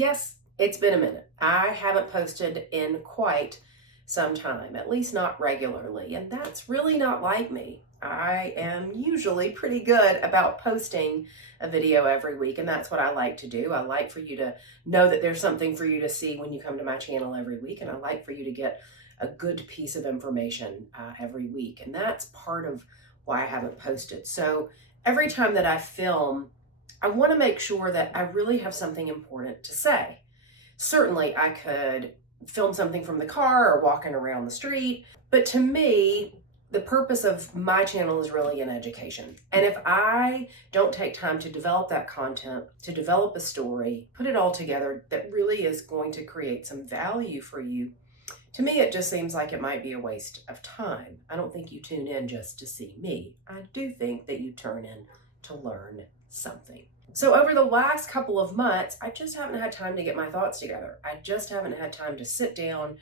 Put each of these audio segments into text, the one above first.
Yes, it's been a minute. I haven't posted in quite some time, at least not regularly, and that's really not like me. I am usually pretty good about posting a video every week, and that's what I like to do. I like for you to know that there's something for you to see when you come to my channel every week, and I like for you to get a good piece of information every week, and that's part of why I haven't posted. So every time that I film, I want to make sure that I really have something important to say. Certainly, I could film something from the car or walking around the street, but to me, the purpose of my channel is really an education. And if I don't take time to develop that content, to develop a story, put it all together that really is going to create some value for you, to me, it just seems like it might be a waste of time. I don't think you tune in just to see me. I do think that you turn in to learn something. So over the last couple of months, I just haven't had time to get my thoughts together. I just haven't had time to sit down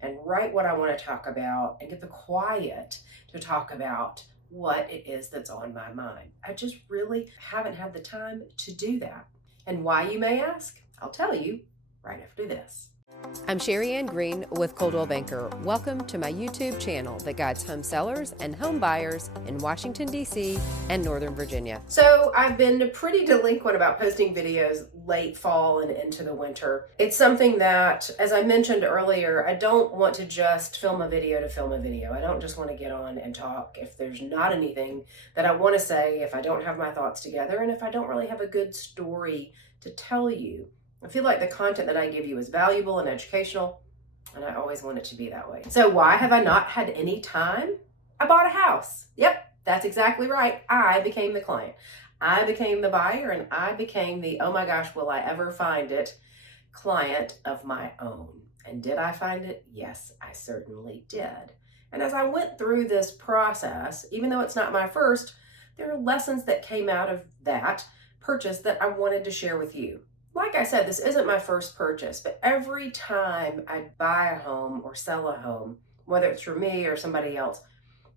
and write what I want to talk about and get the quiet to talk about what it is that's on my mind. I just really haven't had the time to do that. And why, you may ask? I'll tell you right after this. I'm Sherri Ann Green with Coldwell Banker. Welcome to my YouTube channel that guides home sellers and home buyers in Washington, D.C. and Northern Virginia. So I've been pretty delinquent about posting videos late fall and into the winter. It's something that, as I mentioned earlier, I don't want to just film a video to film a video. I don't just want to get on and talk if there's not anything that I want to say, if I don't have my thoughts together, and if I don't really have a good story to tell you. I feel like the content that I give you is valuable and educational, and I always want it to be that way. So why have I not had any time? I bought a house. Yep, that's exactly right. I became the client. I became the buyer, and I became the, oh my gosh, will I ever find it, client of my own. And did I find it? Yes, I certainly did. And as I went through this process, even though it's not my first, there are lessons that came out of that purchase that I wanted to share with you. Like I said, this isn't my first purchase, but every time I buy a home or sell a home, whether it's for me or somebody else,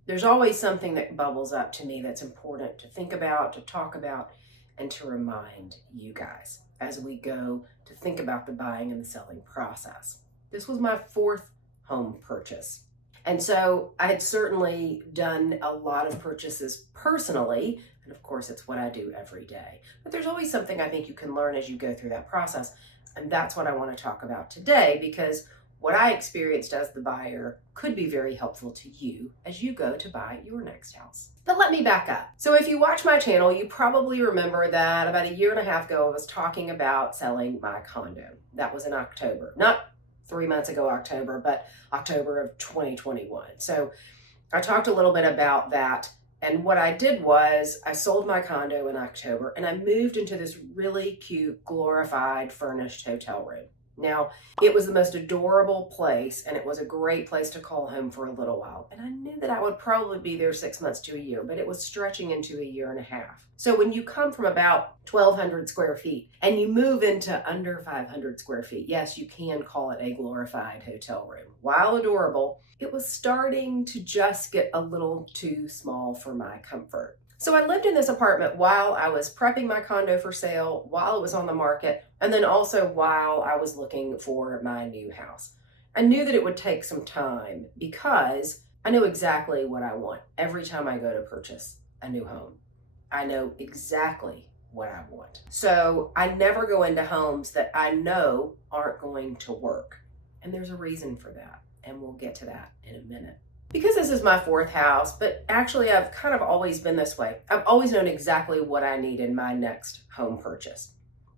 there's always something that bubbles up to me that's important to think about, to talk about, and to remind you guys as we go to think about the buying and the selling process. This was my fourth home purchase. And so I had certainly done a lot of purchases personally, and of course it's what I do every day. But there's always something I think you can learn as you go through that process, and that's what I want to talk about today, because what I experienced as the buyer could be very helpful to you as you go to buy your next house. But let me back up. So if you watch my channel, you probably remember that about a year and a half ago, I was talking about selling my condo. That was in October, not 3 months ago, October, but October of 2021. So I talked a little bit about that. And what I did was I sold my condo in October and I moved into this really cute, glorified, furnished hotel room. Now, it was the most adorable place, and it was a great place to call home for a little while. And I knew that I would probably be there 6 months to a year, but it was stretching into a year and a half. So when you come from about 1,200 square feet and you move into under 500 square feet, yes, you can call it a glorified hotel room. While adorable, it was starting to just get a little too small for my comfort. So I lived in this apartment while I was prepping my condo for sale, while it was on the market, and then also while I was looking for my new house. I knew that it would take some time because I know exactly what I want every time I go to purchase a new home. I know exactly what I want. So I never go into homes that I know aren't going to work. And there's a reason for that, and we'll get to that in a minute. Because this is my fourth house, but actually I've kind of always been this way. I've always known exactly what I need in my next home purchase.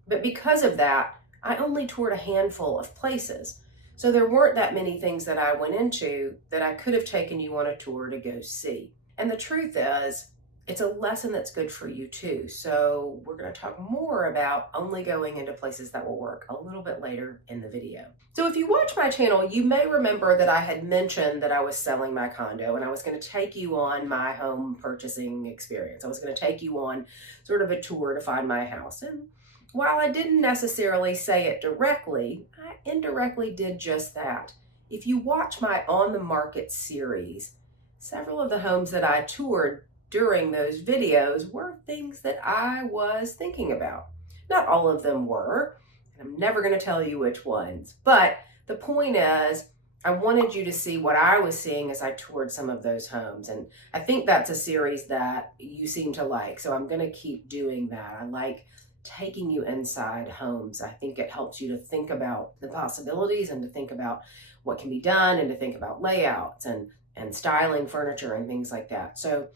But because of that, I only toured a handful of places. So there weren't that many things that I went into that I could have taken you on a tour to go see. And the truth is, it's a lesson that's good for you too. So we're going to talk more about only going into places that will work a little bit later in the video. So if you watch my channel, you may remember that I had mentioned that I was selling my condo and I was going to take you on my home purchasing experience. I was going to take you on sort of a tour to find my house. And while I didn't necessarily say it directly, I indirectly did just that. If you watch my On the Market series, several of the homes that I toured during those videos were things that I was thinking about. Not all of them were. And I'm never going to tell you which ones. But the point is, I wanted you to see what I was seeing as I toured some of those homes. And I think that's a series that you seem to like. So I'm going to keep doing that. I like taking you inside homes. I think it helps you to think about the possibilities and to think about what can be done and to think about layouts and styling furniture and things like that. So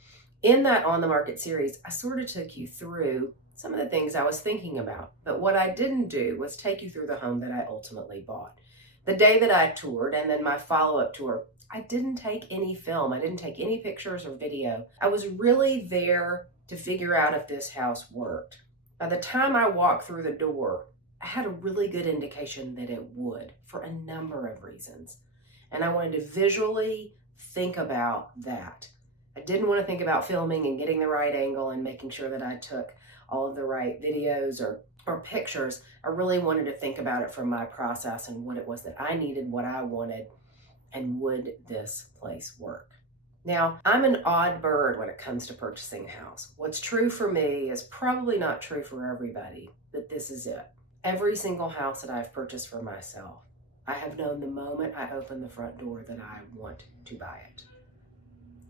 in that On the Market series, I sort of took you through some of the things I was thinking about. But what I didn't do was take you through the home that I ultimately bought. The day that I toured and then my follow-up tour, I didn't take any film. I didn't take any pictures or video. I was really there to figure out if this house worked. By the time I walked through the door, I had a really good indication that it would for a number of reasons. And I wanted to visually think about that. I didn't want to think about filming and getting the right angle and making sure that I took all of the right videos or pictures. I really wanted to think about it from my process and what it was that I needed, what I wanted, and would this place work? Now, I'm an odd bird when it comes to purchasing a house. What's true for me is probably not true for everybody, but this is it. Every single house that I've purchased for myself, I have known the moment I open the front door that I want to buy it.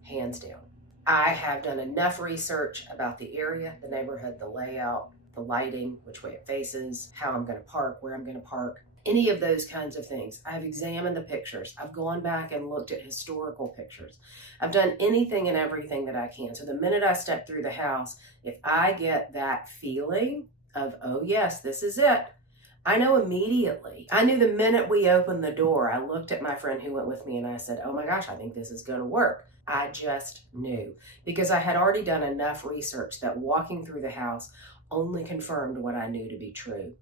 Hands down. I have done enough research about the area, the neighborhood, the layout, the lighting, which way it faces, how I'm going to park, where I'm going to park, any of those kinds of things. I've examined the pictures. I've gone back and looked at historical pictures. I've done anything and everything that I can. So the minute I step through the house, if I get that feeling of, oh yes, this is it, I know immediately. I knew the minute we opened the door, I looked at my friend who went with me and I said, oh my gosh, I think this is going to work. I just knew because I had already done enough research that walking through the house only confirmed what I knew to be true.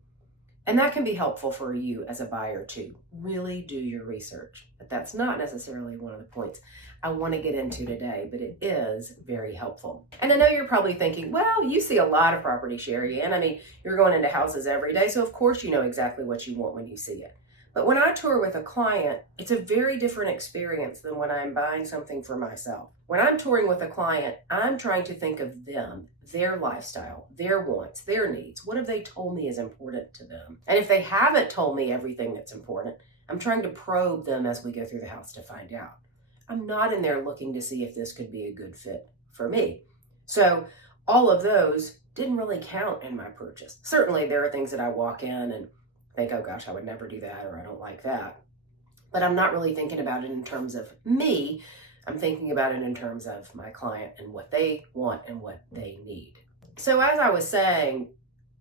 And that can be helpful for you as a buyer too. Really do your research. But that's not necessarily one of the points I want to get into today, but it is very helpful. And I know you're probably thinking, well, you see a lot of property, Sherri, and I mean, you're going into houses every day, so of course you know exactly what you want when you see it. But when I tour with a client, it's a very different experience than when I'm buying something for myself. When I'm touring with a client, I'm trying to think of them, their lifestyle, their wants, their needs. What have they told me is important to them? And if they haven't told me everything that's important, I'm trying to probe them as we go through the house to find out. I'm not in there looking to see if this could be a good fit for me. So all of those didn't really count in my purchase. Certainly there are things that I walk in and think, oh gosh, I would never do that, or I don't like that. But I'm not really thinking about it in terms of me. I'm thinking about it in terms of my client and what they want and what they need. So as I was saying,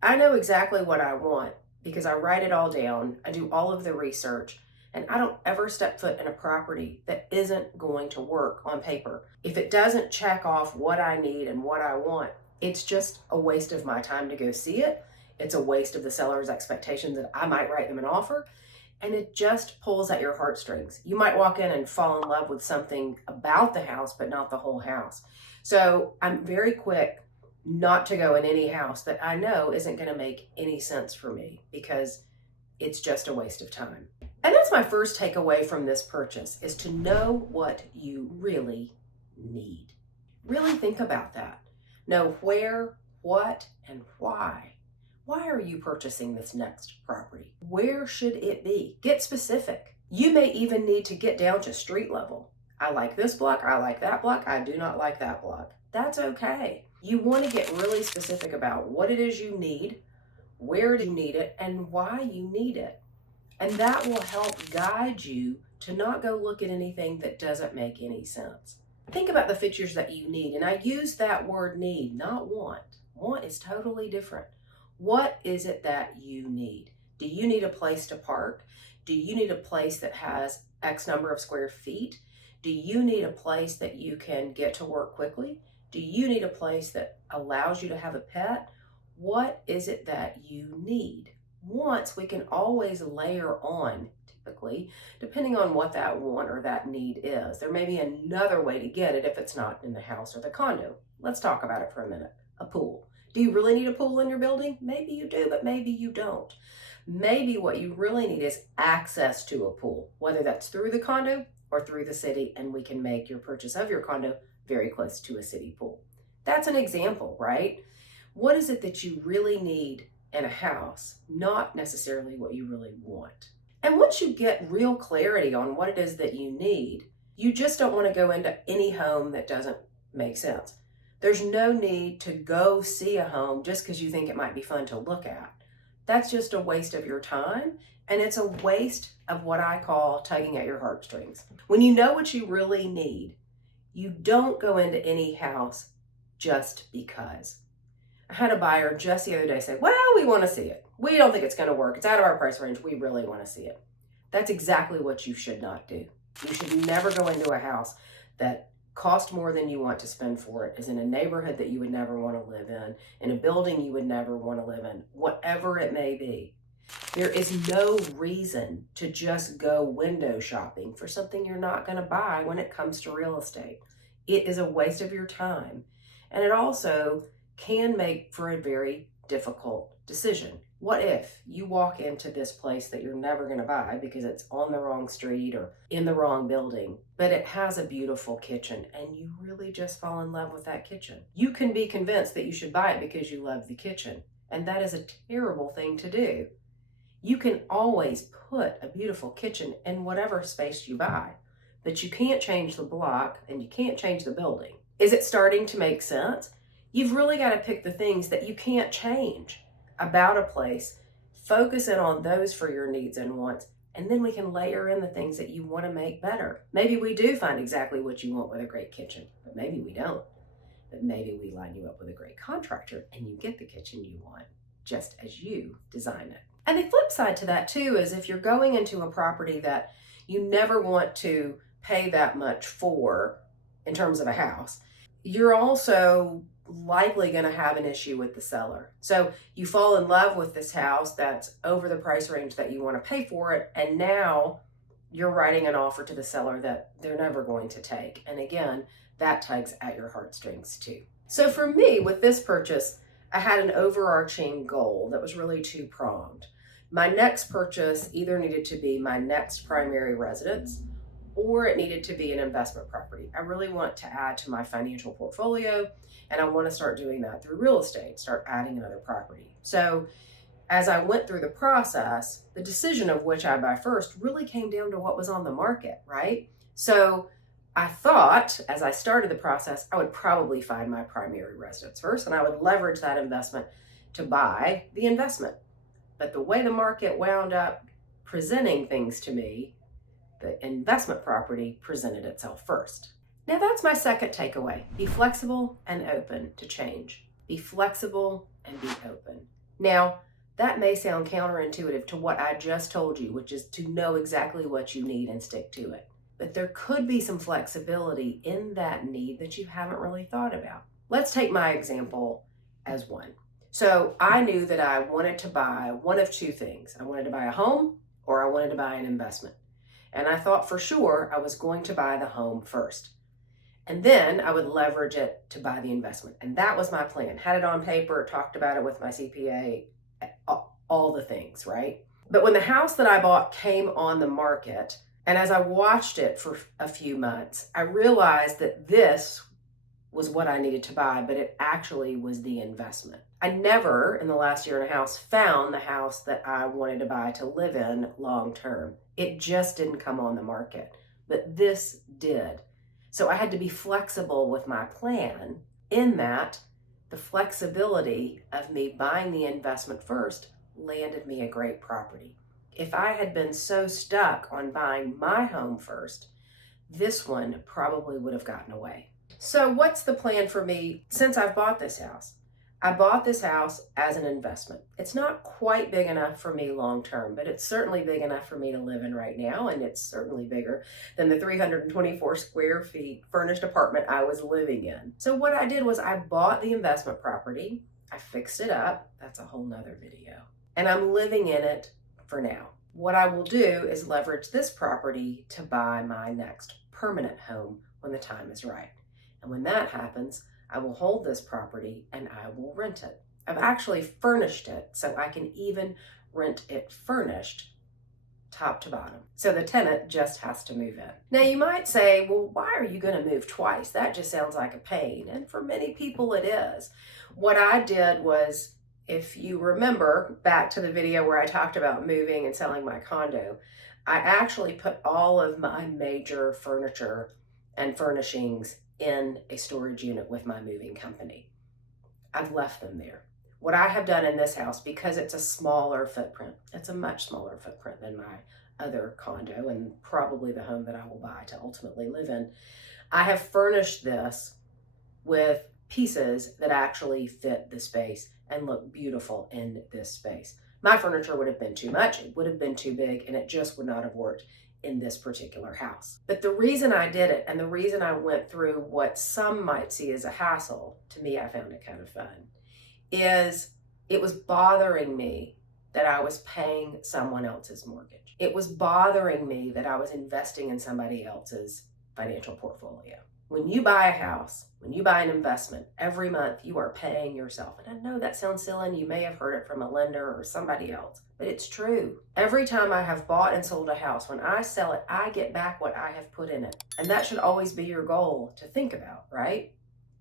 I know exactly what I want because I write it all down. I do all of the research, and I don't ever step foot in a property that isn't going to work on paper. If it doesn't check off what I need and what I want, it's just a waste of my time to go see it. It's a waste of the seller's expectations that I might write them an offer, and it just pulls at your heartstrings. You might walk in and fall in love with something about the house, but not the whole house. So I'm very quick not to go in any house that I know isn't going to make any sense for me because it's just a waste of time. And that's my first takeaway from this purchase, is to know what you really need. Really think about that. Know where, what, and why. Why are you purchasing this next property? Where should it be? Get specific. You may even need to get down to street level. I like this block, I like that block, I do not like that block. That's okay. You want to get really specific about what it is you need, where you need it, and why you need it. And that will help guide you to not go look at anything that doesn't make any sense. Think about the features that you need, and I use that word need, not want. Want is totally different. What is it that you need? Do you need a place to park? Do you need a place that has X number of square feet? Do you need a place that you can get to work quickly? Do you need a place that allows you to have a pet? What is it that you need? Wants, we can always layer on, typically, depending on what that want or that need is. There may be another way to get it if it's not in the house or the condo. Let's talk about it for a minute. A pool. Do you really need a pool in your building? Maybe you do, but maybe you don't. Maybe what you really need is access to a pool, whether that's through the condo or through the city, and we can make your purchase of your condo very close to a city pool. That's an example, right? What is it that you really need in a house, not necessarily what you really want. And once you get real clarity on what it is that you need, you just don't want to go into any home that doesn't make sense. There's no need to go see a home just because you think it might be fun to look at. That's just a waste of your time, and it's a waste of what I call tugging at your heartstrings. When you know what you really need, you don't go into any house just because. I had a buyer just the other day say, well, we want to see it. We don't think it's going to work. It's out of our price range. We really want to see it. That's exactly what you should not do. You should never go into a house that costs more than you want to spend for it, is in a neighborhood that you would never want to live in a building you would never want to live in, whatever it may be. There is no reason to just go window shopping for something you're not going to buy when it comes to real estate. It is a waste of your time, and it also can make for a very difficult decision. What if you walk into this place that you're never going to buy because it's on the wrong street or in the wrong building, but it has a beautiful kitchen and you really just fall in love with that kitchen? You can be convinced that you should buy it because you love the kitchen, and that is a terrible thing to do. You can always put a beautiful kitchen in whatever space you buy, but you can't change the block and you can't change the building. Is it starting to make sense? You've really got to pick the things that you can't change about a place, focus in on those for your needs and wants, and then we can layer in the things that you want to make better. Maybe we do find exactly what you want with a great kitchen, but maybe we don't. But maybe we line you up with a great contractor and you get the kitchen you want, just as you design it. And the flip side to that too is if you're going into a property that you never want to pay that much for in terms of a house, you're also likely going to have an issue with the seller. So you fall in love with this house that's over the price range that you want to pay for it, and now you're writing an offer to the seller that they're never going to take. And again, that tugs at your heartstrings too. So for me, with this purchase, I had an overarching goal that was really two-pronged. My next purchase either needed to be my next primary residence or it needed to be an investment property. I really want to add to my financial portfolio, and I want to start doing that through real estate, start adding another property. So as I went through the process, the decision of which I buy first really came down to what was on the market, right? So I thought as I started the process, I would probably find my primary residence first, and I would leverage that investment to buy the investment. But the way the market wound up presenting things to me, the investment property presented itself first. Now that's my second takeaway. Be flexible and open to change. Be flexible and be open. Now, that may sound counterintuitive to what I just told you, which is to know exactly what you need and stick to it. But there could be some flexibility in that need that you haven't really thought about. Let's take my example as one. So I knew that I wanted to buy one of two things. I wanted to buy a home or I wanted to buy an investment. And I thought for sure I was going to buy the home first. And then I would leverage it to buy the investment. And that was my plan. Had it on paper, talked about it with my CPA, all the things, right? But when the house that I bought came on the market, and as I watched it for a few months, I realized that this was what I needed to buy, but it actually was the investment. I never, in the last year and a half, found the house that I wanted to buy to live in long term. It just didn't come on the market, but this did. So I had to be flexible with my plan in that the flexibility of me buying the investment first landed me a great property. If I had been so stuck on buying my home first, this one probably would have gotten away. So what's the plan for me since I've bought this house? I bought this house as an investment. It's not quite big enough for me long term, but it's certainly big enough for me to live in right now, and it's certainly bigger than the 324 square feet furnished apartment I was living in. So what I did was I bought the investment property, I fixed it up, that's a whole nother video, and I'm living in it for now. What I will do is leverage this property to buy my next permanent home when the time is right. And when that happens, I will hold this property and I will rent it. I've actually furnished it so I can even rent it furnished top to bottom. So the tenant just has to move in. Now you might say, well, why are you going to move twice? That just sounds like a pain. And for many people it is. What I did was, If you remember back to the video where I talked about moving and selling my condo, I actually put all of my major furniture and furnishings in a storage unit with my moving company. I've left them there. What I have done in this house, because it's a smaller footprint, it's a much smaller footprint than my other condo and probably the home that I will buy to ultimately live in, I have furnished this with pieces that actually fit the space and look beautiful in this space. My furniture would have been too much, it would have been too big, and it just would not have worked in this particular house. But the reason I did it and the reason I went through what some might see as a hassle, to me I found it kind of fun, is it was bothering me that I was paying someone else's mortgage. It was bothering me that I was investing in somebody else's financial portfolio. When you buy a house, when you buy an investment, every month you are paying yourself. And I know that sounds silly and you may have heard it from a lender or somebody else, but it's true. Every time I have bought and sold a house, when I sell it, I get back what I have put in it. And that should always be your goal to think about, right?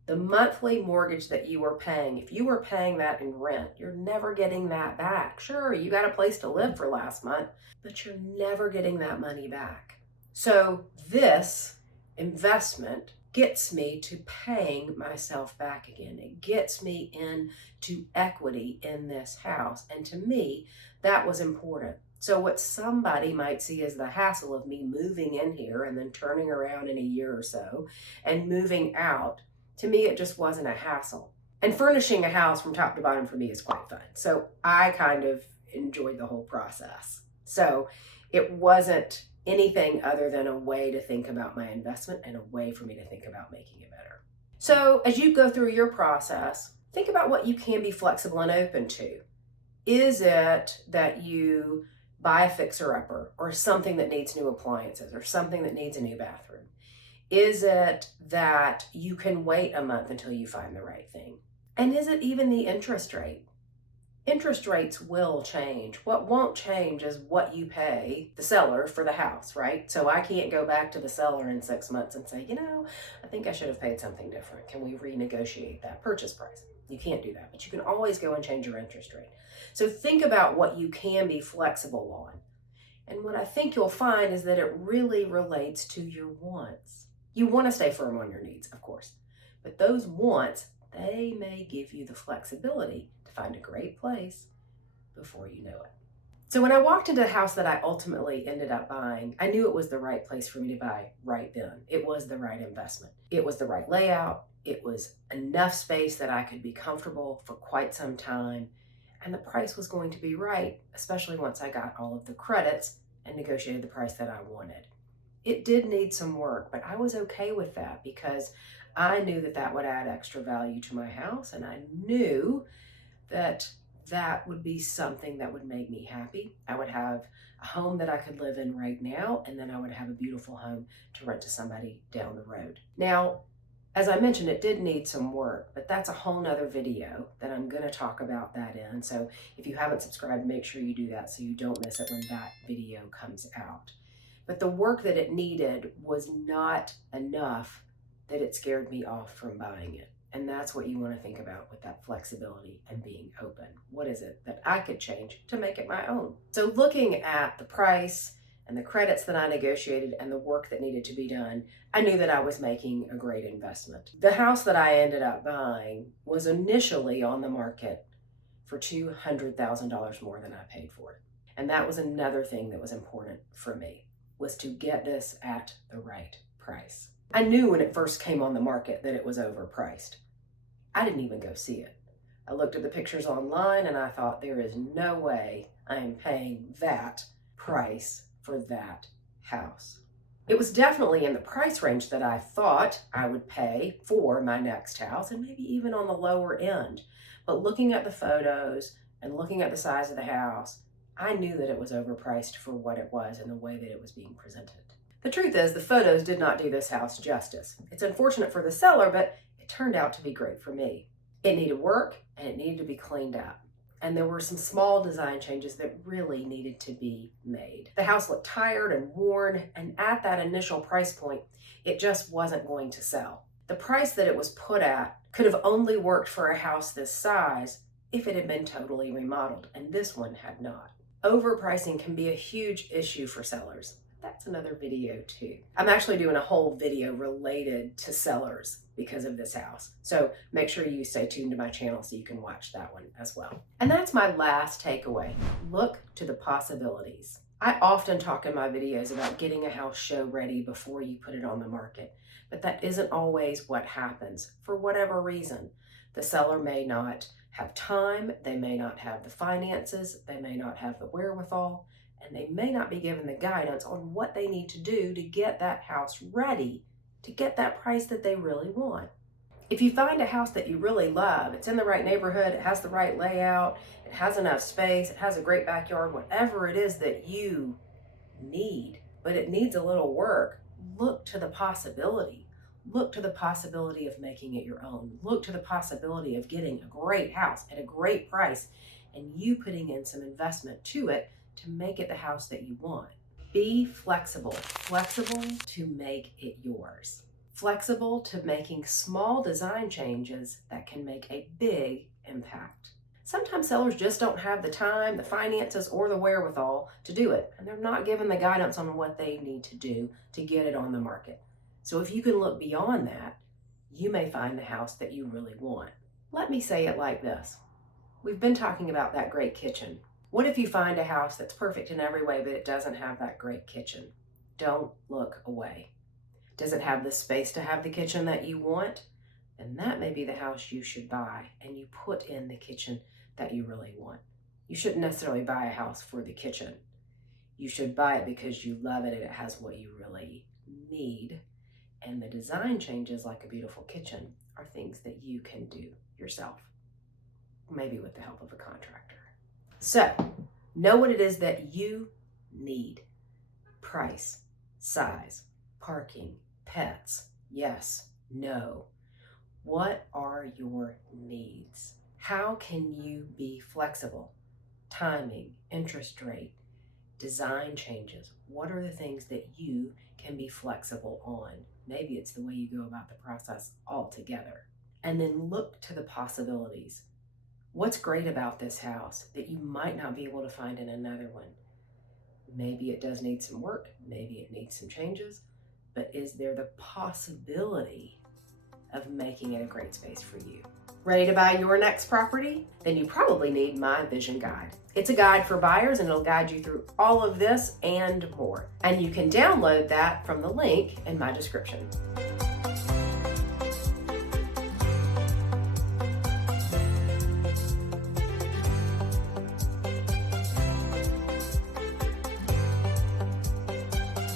The monthly mortgage that you are paying, if you were paying that in rent, you're never getting that back. Sure, you got a place to live for last month, but you're never getting that money back. So this investment gets me to paying myself back again. It gets me into equity in this house. And to me, that was important. So what somebody might see as the hassle of me moving in here and then turning around in a year or so and moving out, to me, it just wasn't a hassle. And furnishing a house from top to bottom for me is quite fun. So I kind of enjoyed the whole process. So it wasn't anything other than a way to think about my investment and a way for me to think about making it better. So as you go through your process, think about what you can be flexible and open to. Is it that you buy a fixer-upper or something that needs new appliances or something that needs a new bathroom? Is it that you can wait a month until you find the right thing? And is it even the interest rate? Interest rates will change. What won't change is what you pay the seller for the house, right? So I can't go back to the seller in 6 months and say, I think I should have paid something different. Can we renegotiate that purchase price? You can't do that, but you can always go and change your interest rate. So think about what you can be flexible on. And what I think you'll find is that it really relates to your wants. You want to stay firm on your needs, of course, but those wants, they may give you the flexibility to find a great place before you know it. So when I walked into the house that I ultimately ended up buying, I knew it was the right place for me to buy right then. It was the right investment. It was the right layout. It was enough space that I could be comfortable for quite some time. And the price was going to be right, especially once I got all of the credits and negotiated the price that I wanted. It did need some work, but I was okay with that because I knew that that would add extra value to my house, and I knew that that would be something that would make me happy. I would have a home that I could live in right now, and then I would have a beautiful home to rent to somebody down the road. Now, as I mentioned, it did need some work, but that's a whole nother video that I'm going to talk about that in. So if you haven't subscribed, make sure you do that so you don't miss it when that video comes out. But the work that it needed was not enough that it scared me off from buying it. And that's what you want to think about with that flexibility and being open. What is it that I could change to make it my own? So looking at the price and the credits that I negotiated and the work that needed to be done, I knew that I was making a great investment. The house that I ended up buying was initially on the market for $200,000 more than I paid for it. And that was another thing that was important for me, was to get this at the right price. I knew when it first came on the market that it was overpriced. I didn't even go see it. I looked at the pictures online and I thought, there is no way I am paying that price for that house. It was definitely in the price range that I thought I would pay for my next house, and maybe even on the lower end. But looking at the photos and looking at the size of the house, I knew that it was overpriced for what it was and the way that it was being presented. The truth is, the photos did not do this house justice. It's unfortunate for the seller, but it turned out to be great for me. It needed work and it needed to be cleaned up. And there were some small design changes that really needed to be made. The house looked tired and worn, and at that initial price point, it just wasn't going to sell. The price that it was put at could have only worked for a house this size, if it had been totally remodeled, and this one had not. Overpricing can be a huge issue for sellers. That's another video too. I'm actually doing a whole video related to sellers because of this house. So make sure you stay tuned to my channel so you can watch that one as well. And that's my last takeaway. Look to the possibilities. I often talk in my videos about getting a house show ready before you put it on the market, but that isn't always what happens for whatever reason. The seller may not have time, they may not have the finances, they may not have the wherewithal, and they may not be given the guidance on what they need to do to get that house ready to get that price that they really want. If you find a house that you really love, it's in the right neighborhood, it has the right layout, it has enough space, it has a great backyard, whatever it is that you need, but it needs a little work, look to the possibility. Look to the possibility of making it your own. Look to the possibility of getting a great house at a great price and you putting in some investment to it to make it the house that you want. Be flexible. Flexible to make it yours. Flexible to making small design changes that can make a big impact. Sometimes sellers just don't have the time, the finances, or the wherewithal to do it, and they're not given the guidance on what they need to do to get it on the market. So if you can look beyond that, you may find the house that you really want. Let me say it like this. We've been talking about that great kitchen. What if you find a house that's perfect in every way, but it doesn't have that great kitchen? Don't look away. Does it have the space to have the kitchen that you want? Then that may be the house you should buy, and you put in the kitchen that you really want. You shouldn't necessarily buy a house for the kitchen. You should buy it because you love it and it has what you really need. And the design changes, like a beautiful kitchen, are things that you can do yourself, maybe with the help of a contractor. So, know what it is that you need. Price, size, parking, pets, yes, no. What are your needs? How can you be flexible? Timing, interest rate, design changes. What are the things that you can be flexible on? Maybe it's the way you go about the process altogether. And then look to the possibilities. What's great about this house that you might not be able to find in another one? Maybe it does need some work, maybe it needs some changes, but is there the possibility of making it a great space for you? Ready to buy your next property? Then you probably need my vision guide. It's a guide for buyers and it'll guide you through all of this and more. And you can download that from the link in my description.